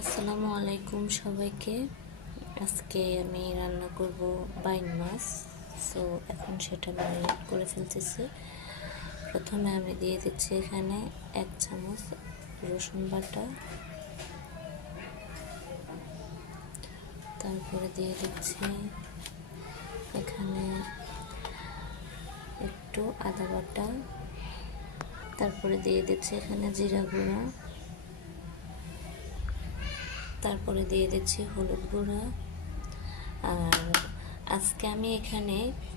আসসালামু আলাইকুম সবাইকে। আজকে আমি রান্না করব বাইন মাছ। সো এখন সেটা ম্যারিনেট করে ফেলতেছি। প্রথমে আমি দিয়ে দিচ্ছি এখানে 1 চামচ রসুন বাটা, তারপরে দিয়ে দিচ্ছি এখানে একটু আদা বাটা, তারপরে দিয়ে দিচ্ছি এখানে জিরা গুঁড়া, তারপরে দিয়ে দিচ্ছি হলুদ গুঁড়া। আর আজকে আমি এখানে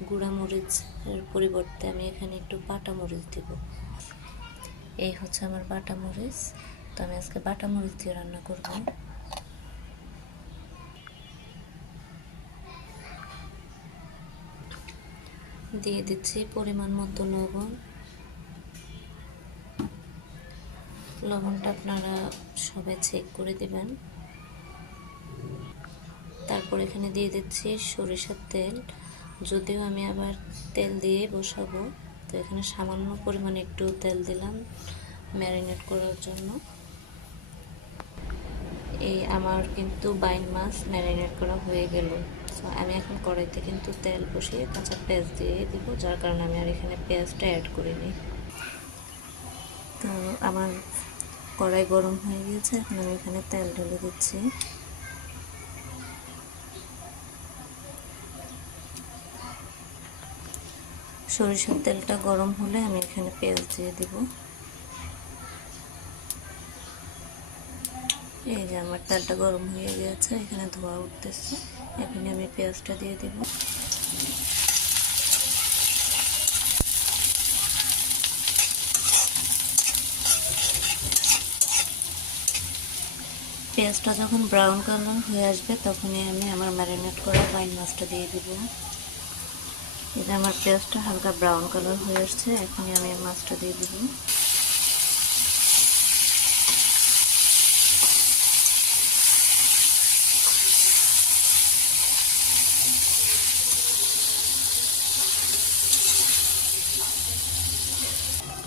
গুঁড়া মরিচের পরিবর্তে আমি এখানে একটু বাটা মরিচ দেব। এই হচ্ছে আমার বাটা মরিচ। তো আমি আজকে বাটা মরিচ দিয়ে রান্না করব। দিয়ে দিচ্ছি পরিমাণ মতো লবণ। লবণটা আপনারা সবাই চেক করে দেবেন। তারপর এখানে দিয়ে দিচ্ছি সরিষার তেল। যদিও আমি আবার তেল দিয়ে বসাবো, তো এখানে সামান্য পরিমাণে একটু তেল দিলাম ম্যারিনেট করার জন্য। এই আমার কিন্তু বাইন মাছ ম্যারিনেট করা হয়ে গেল। সো আমি এখন কড়াইতে কিন্তু তেল বসিয়ে কাঁচা পেঁয়াজ দিয়ে দিব, যার কারণে আমি আর এখানে পেঁয়াজটা অ্যাড করিনি। তো আমার কড়াই গরম হয়ে গেছে, এখন আমি এখানে তেল ঢেলে দিচ্ছি। সরিষার তেলটা গরম হলে আমি এখানে পেঁয়াজ দিয়ে দিব। এই যে আমার তেলটা গরম হয়ে গেছে, এখানে ধোয়া উঠতেছে। এখন আমি পেঁয়াজটা দিয়ে দিব। পেঁয়াজটা যখন ব্রাউন কালার হয়ে আসবে, তখনই আমি আমার ম্যারিনেট করা বাইন মাছটা দিয়ে দিব। এই যে আমার পেঁয়াজটা হালকা ব্রাউন কালার হয়ে আসছে, এখনই আমি মাছটা দিয়ে দিব।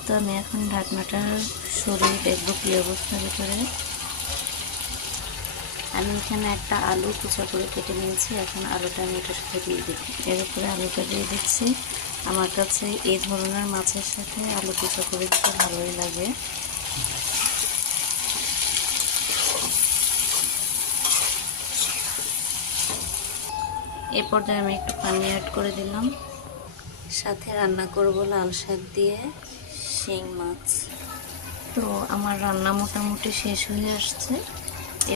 তো আমি এখন ঢাকনাটা সরিয়ে দেখবো কী অবস্থার ভিতরে। আমি এখানে একটা আলু কুচা করে কেটে নিয়েছি, এখন আলুটা আমি এটার সাথে দিয়ে দিব। এর উপরে আলুটা দিয়ে দিচ্ছি। আমার কাছে এই ধরনের মাছের সাথে আলু কুচা করে দিতে ভালোই লাগে। এই পর্যায়ে আমি একটু পানি অ্যাড করে দিলাম। সাথে রান্না করব লাল শাক দিয়ে শিং মাছ। তো আমার রান্না মোটামুটি শেষ হয়ে আসছে।